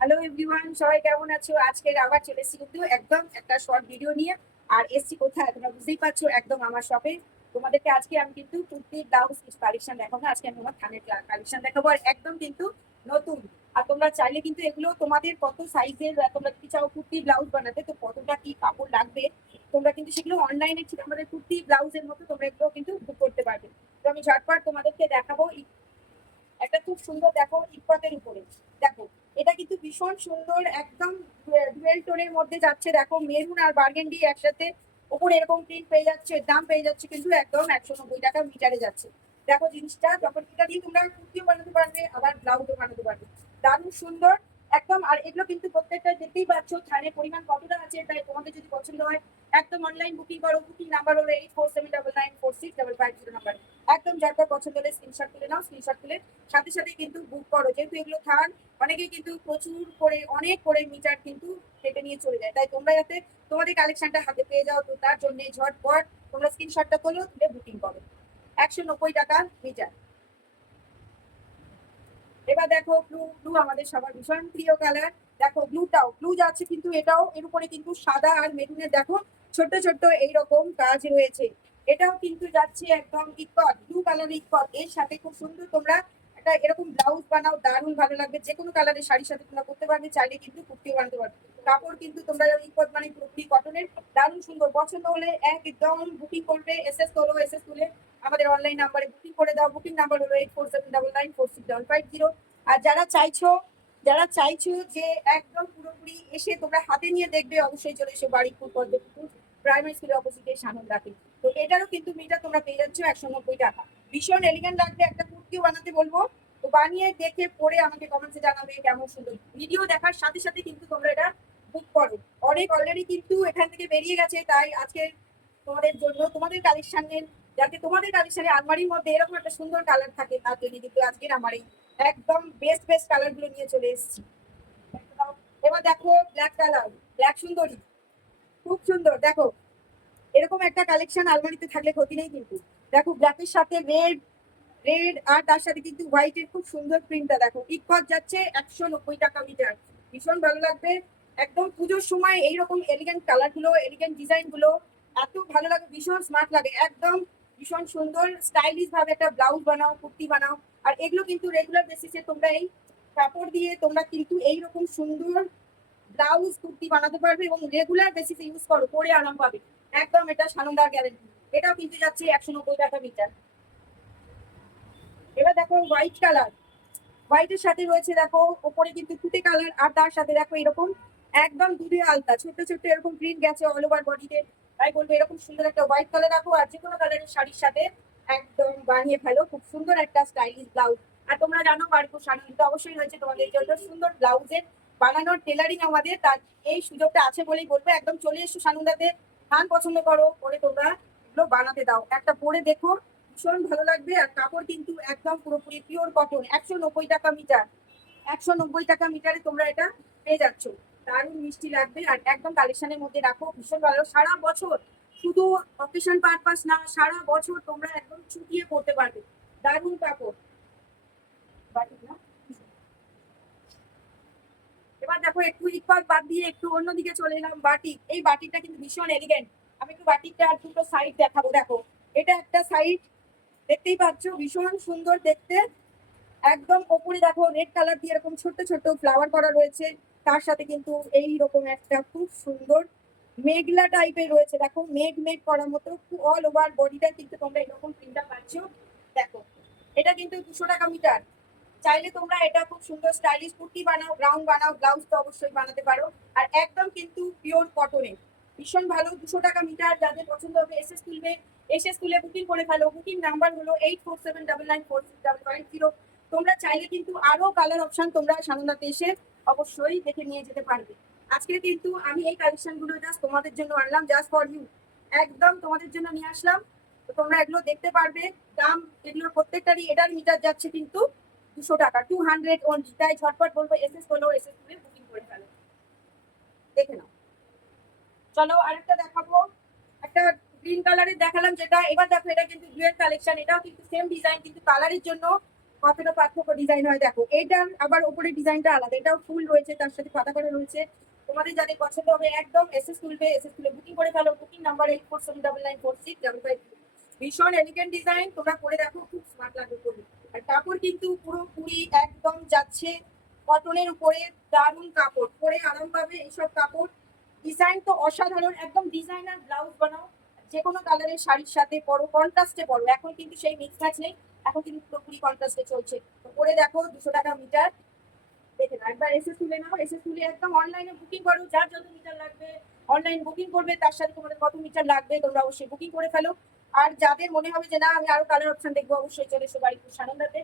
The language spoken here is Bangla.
হ্যালো এভরিওয়ান, সবাই কেমন আছো? আজকের আবার চলে এসেছি কিন্তু একদম একটা শর্ট ভিডিও নিয়ে। আর এসছি কোথায় তোমরা বুঝতেই পারছো, একদম আমার শপে। তোমাদেরকে আজকে আমি কিন্তু কুর্তি ব্লাউজ কিছু কালেকশন দেখাবো না, আজকে আমি তোমার থানের কালেকশন দেখাবো, আর একদম কিন্তু নতুন। আর তোমরা চাইলে কিন্তু এগুলো তোমাদের কত সাইজের তোমরা যদি চাও কুর্তি ব্লাউজ বানাতে, তো কতটা কি কাপড় লাগবে তোমরা কিন্তু সেগুলো অনলাইনে ঠিক আমাদের কুর্তি ব্লাউজের মতো তোমরা এগুলো কিন্তু বুক করতে পারবে। তো আমি ঝটপট তোমাদেরকে দেখাবো। একটা খুব সুন্দর দেখো ইকবাতের উপরে। দেখো এটা কিন্তু ভীষণ সুন্দর, একদম ডুয়েল টোনের মধ্যে যাচ্ছে। দেখো মেরুন আর বার্গেন্ডি একসাথে উপরে এরকম প্রিন্ট পেয়ে যাচ্ছে, দাম পেয়ে যাচ্ছে কিন্তু একদম 190 টাকা মিটারে যাচ্ছে। দেখো জিনিসটা যখন এটা দিয়ে তোমরা কুর্তিও বানাতে পারবে, আবার ব্লাউজও বানাতে পারবে। দারুণ সুন্দর একদম। আর এগুলো কিন্তু প্রত্যেকটা দেখতেই পাচ্ছ ছাড়ের পরিমাণ কতটা আছে, তাই তোমাদের যদি পছন্দ হয় একদম অনলাইন বুকিং করো। বুকিং নাম্বার হলো 8479946550 নাম্বার। একদম যার পছন্দ হলে স্ক্রিনশট তুলে নাও, স্ক্রিনশট তুলে সাথে সাথে কিন্তু বুক করো। যেহেতু এগুলো থান, অনেকেই কিন্তু প্রচুর করে অনেক করে মিটার কিন্তু কেটে নিয়ে চলে যায়, তাই তোমরা যাতে তোমাদের কালেকশনটা হাতে পেয়ে যাও, তো তার জন্য ঝটপট তোমরা স্ক্রিনশটটা তোলো, তুলে বুকিং করো। 190 টাকা মিটার। এবার দেখো ব্লু। ব্লু আমাদের সবার ভীষণ প্রিয় কালার। দেখো ব্লু যাচ্ছে কিন্তু এটাও এর উপরে কিন্তু সাদা আর মেরুনের দেখো ছোট ছোট এইরকম কাজ রয়েছে। এটাও কিন্তু যাচ্ছে একদম ইকট ব্লু কালার ইকট, এর সাথে খুব সুন্দর তোমরা একটা এরকম ব্লাউজ বানাও, দারুণ ভালো লাগবে। যে কোনো কালারের শাড়ির সাথে তোমরা করতে পারবে, চাইলে কিন্তু কুর্তিও বানাতে পারবে। কাপড় কিন্তু তোমরা ইকট মানে পুরোপুরি কটনের, দারুণ সুন্দর। পছন্দ হলে একদম বুকিং করবে, এসএস তোলো, এসএস তুলে আমাদের অনলাইন নাম্বারে বুকিং করে দাও। বুকিং নাম্বার হলো 8479946550। আর যারা চাইছো যে একদম পুরোপুরি এসে তোমরা হাতে নিয়ে দেখবে, অবশ্যই চলে এসো বাড়িপুর পদ্মপুকুর প্রাইমারি স্কুলের অপোজিটে সামন রাখি। তো এটারও কিন্তু মিটার তোমরা পেয়ে যাচ্ছ 190 টাকা। ভীষণ এলিগেন্ট লাগবে, একটা কুর্তিও বানাতে বলবো। তো বানিয়ে দেখে পরে আমাকে কমেন্টসে জানাবে কেমন সুন্দর। ভিডিও দেখার সাথে সাথে কিন্তু তোমরা এটা বুক করো। অনেক অলরেডি কিন্তু এখান থেকে বেরিয়ে গেছে, তাই আজকে তোমাদের জন্য তোমাদের কালেকশনের, যাতে তোমাদের কালেকশনে আলমারির মধ্যে এরকম একটা সুন্দর কালার থাকে, তার জন্য কিন্তু আজকের আমার এই একদম বেস্ট বেস্ট কালার গুলো নিয়ে চলে এসেছি। এবার দেখো ব্ল্যাক কালার, ব্ল্যাক সুন্দরী, খুব সুন্দর। দেখো এরকম একটা কালেকশন আলমারিতে থাকলে ক্ষতি নেই কিন্তু। দেখো ব্ল্যাকের সাথে রেড, রেড আর তার সাথে কিন্তু হোয়াইটের খুব সুন্দর প্রিন্টটা। দেখো ইকট যাচ্ছে 190 টাকা মিটার। ভীষণ ভালো লাগবে। একদম পুজোর সময় এইরকম এলিগেন্ট কালার গুলো, এলিগেন্ট ডিজাইন গুলো এত ভালো লাগে, ভীষণ স্মার্ট লাগে। একদম ভীষণ সুন্দর স্টাইলিশ ভাবে একটা ব্লাউজ বানাও, কুর্তি বানাও। আর এগুলো কিন্তু রেগুলার বেসিসে তোমরা এই কাপড় দিয়ে তোমরা কিন্তু এইরকম সুন্দর ব্লাউজ কুর্তি বানাতে পারবে, এবং রেগুলার বেসিসে ইউজ করো, পরে আরাম পাবে। একদম এটা সানন্দার গ্যারেন্টি। এটাও কিন্তু যাচ্ছে 190 টাকা মিটার। এবার দেখো হোয়াইট কালার, হোয়াইটের সাথে রয়েছে দেখো ওপরে কিন্তু তুতে কালার, আর তার সাথে দেখো এরকম একদম দুধে আলতা ছোট্ট ছোট্ট এরকম প্রিন্ট গেছে অল ওভার বডিতে। তাই বলবো এরকম সুন্দর একটা হোয়াইট কালার রাখো, আর যে কোনো কালারের শাড়ির সাথে একদম বানিয়ে ফেলো। খুব সুন্দর একটা স্টাইলিশ ব্লাউজ। আর তোমরা জানো বাড়িপুর সানন্দিত অবশ্যই হয়েছে তোমাদের জন্য সুন্দর ব্লাউজের বানানোর টেলারিং আমাদের, তার এই সুযোগটা আছে বলেই বলবো একদম চলে এসো সানন্দাতে। ধান পছন্দ করো, পরে তোমরা এগুলো বানাতে দাও, একটা পরে দেখো ভীষণ ভালো লাগবে। আর কাপড় কিন্তু একদম পুরোপুরি পিওর কটন, 190 টাকা মিটার। 190 টাকা মিটারে তোমরা এটা পেয়ে যাচ্ছ। দারুণ মিষ্টি লাগবে, আর একদম কালেকশনের মধ্যে রাখো, ভীষণ ভালো। সারা বছর, শুধু অকেশন পারপাস না, সারা বছর তোমরা একদম চুটিয়ে পড়তে পারবে। দারুণ কাপড়। বাটিক না, এবার দেখো একটু ইকবাল বাদ দিয়ে একটু অন্যদিকে চলে এলাম। বাটিক, এই বাটিকটা কিন্তু ভীষণ এলিগেন্ট। আমি একটু বাটিকটা আর দুটো সাইড দেখাবো। দেখো এটা একটা সাইড, দেখতেই পাচ্ছ ভীষণ সুন্দর দেখতে। একদম ওপরে দেখো রেড কালার দিয়ে এরকম ছোট্ট ছোট্ট ফ্লাওয়ার করা রয়েছে, তার সাথে কিন্তু এই রকম একটা খুব সুন্দর মেঘলা টাইপের রয়েছে। দেখো মেঘ মেঘ করার মতো অল ওভার বডিটা কিন্তু তোমরা এরকম প্রিন্টটা পাচ্ছ। দেখো এটা কিন্তু 200 টাকা মিটার। চাইলে তোমরা এটা খুব সুন্দর স্টাইলিশ কুর্তি বানাও, গ্রাউন্ড বানাও, ব্লাউজ তো অবশ্যই বানাতে পারো। আর একদম কিন্তু পিওর কটনে, ভীষণ ভালো। 200 টাকা মিটার, যাদের পছন্দ হবে এসএস তুলবে, এসএস তুলে বুকিং করে ফেলো। বুকিং নাম্বার হলো 8479946550। তোমরা চাইলে কিন্তু আরো কালার অপশন তোমরা সানন্দাতে এসে অবশ্যই দেখে নিয়ে যেতে পারবে। আজকে কিন্তু আমি এই কালেকশন গুলো জাস্ট তোমাদের জন্য আনলাম, জাস্ট ফর ইউ। একদম তোমাদের জন্য নিয়ে আসলাম। তো তোমরা এগুলো দেখতে পারবে। দাম এগুলোর প্রত্যেকটারই, এটার মিটার যাচ্ছে কিন্তু 200 টাকা, 200 অনলি। তাই ঝটপট বলবো এসএস হলো, এসএস তুলে বুকিং করে ফেলো। দেখে নাও। চলো আরেকটা দেখাবো। একটা গ্রিন কালারের দেখালাম যেটা, এবার দেখো এটা কিন্তু ডুয়েল কালেকশন। এটাও কিন্তু সেম ডিজাইন, কিন্তু কালারের জন্য কতটা পার্থক্য ডিজাইন হয় দেখো। এটার আবার উপরে ডিজাইনটা আলাদা, এটাও ফুল রয়েছে, তার সাথে পাতা করা রয়েছে। তোমাদের যাদের পছন্দ হবে একদম এসএস তুলবে, এসএস তুলে বুকিং করে ফেলো। বুকিং নাম্বার 847996 ভীষণ এলিগেন্ট ডিজাইন, তোমরা করে দেখো, খুব স্মার্ট লাগবে পরে। আর কাপড় কিন্তু পুরোপুরি একদম যাচ্ছে কটনের উপরে, দারুণ কাপড়, পরে আরাম পাবে এইসব কাপড়। ডিজাইন তো অসাধারণ, একদম ডিজাইনার ব্লাউজ বানাও, যে কোনো কালারের শাড়ির সাথে পরো, কন্ট্রাস্টে পরো। এখন কিন্তু সেই মিক্স ম্যাচ নেই, এখন কিন্তু পুরোপুরি কন্ট্রাস্টে চলছে। তো করে দেখো, 200 টাকা মিটার। দেখে নাও একবার, এসে তুলে নাও, এসে তুলে একদম অনলাইনে বুকিং করো, যার যত মিটার লাগবে অনলাইন বুকিং করবে, তার সাথে তোমাদের কত মিটার লাগবে তোমরা অবশ্যই বুকিং করে ফেলো। আর যাদের মনে হবে যে না আমি আরো কালার অপশন দেখবো, অবশ্যই চলে এসো বাড়িপুর সানন্দাতে।